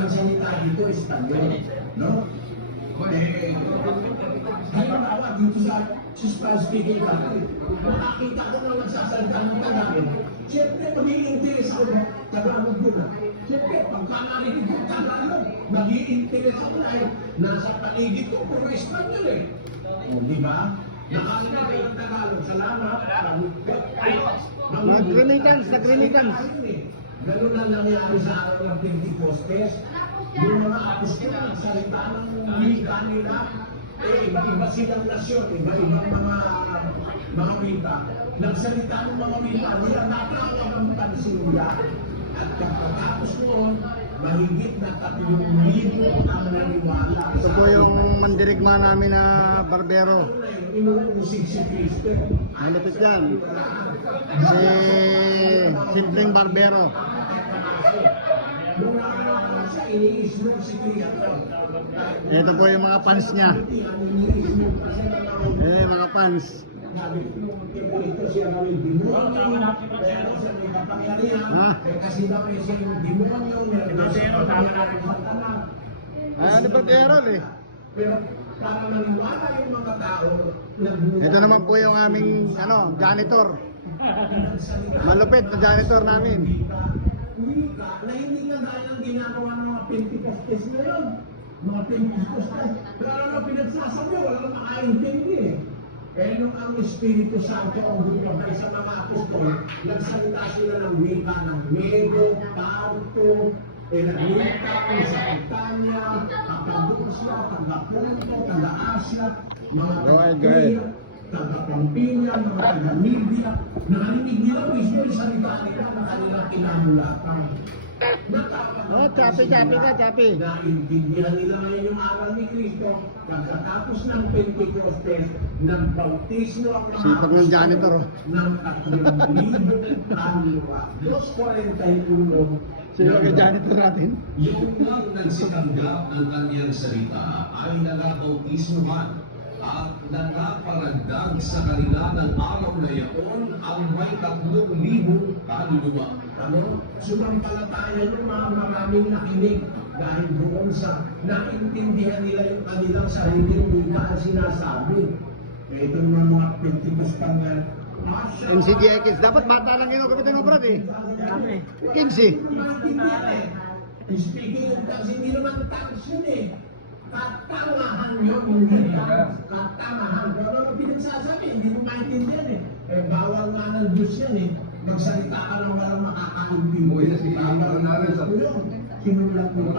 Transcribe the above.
ang salita dito is Espanyol, no? Eh, halimbawa dito sa Spanish speaking country, makakita ko na nagsasalita ng Tagalog, siyempre mag-i-interest ako sa Tagalog doon. Siyempre, pagka narinig ko Tagalog, mag-i-interest ako dahil nasa paligid ko, puro Espanyol eh. O, di ba? Nakalinig kayo ng Tagalog, salamat. Nag-remittance. Ganun ang nangyari sa araw ng Pentecostes. Yung mga apostol nagsalita ng wika nila, iba silang nasyon, iba-ibang mga wika. Nagsalita ng mga wika nila, nakakawag ang pansin nila. At pagkatapos noon, mahigit na 3,000 ang naniwala. Ito po yung mandirigma namin na barbero. Inuusig si Cristo. Malapit yan. Si Simpleng Barbero. Ito po yung mga fans niya. Mga fans. Ha? Ano ba Errol eh? Para maniwala yung mga tao. Ito naman po yung aming janitor. Malupit na janitor namin. Na hindi ka dahil ang ginagawa ng mga Pentecostes ngayon. Mga Pentecostes. Pero na pinagsasabi, walang makaintindi eh. Kaya nung ang Espiritu Santo ang humabay sa mga apostol, nagsalita sila ng wika ng Medo, Parto, nagwika kung sa Catania, Cappadocia, taga-Ponto, taga-Asia, mga taga-Kaya, taga-Pampilla, mga taga-Libya. Narinig nila mismo yung salita nila na kanilang kinamulatan. Chapi ka. Naintindihan nila ngayon yung aral ni Cristo. Pagkatapos ng Pentecostes, nagbautismo ang mga Sipag ng janitor. ng 3,000 kaluluwa. 2:41. Sino ka janitor natin? Yung nang nagsitanggap ng kanyang salita ay nagabautismuhan at nagaparagdag sa kanila ng araw na yaon ang may 3,000 kaluluwa. Sumampalataya ng mga maraming nakinig dahil doon sa naintindihan nila yung kanilang sariling wika ang sinasabi. Ito naman mga Pentecostal na MCDX. Dapat bata lang yun. Kapitan mo brad eh. 15. Speaking of tongues, hindi naman tongues yun eh. Katangahan yun, hindi tongues. Katangahan. Pero ano pinagsasabi, hindi mo maintindihan eh. Bawal nga ng Diyos yan eh. Magsalita ka lang walang makakaintindi. O, yan si Tama na rin sa... Sinulat mo.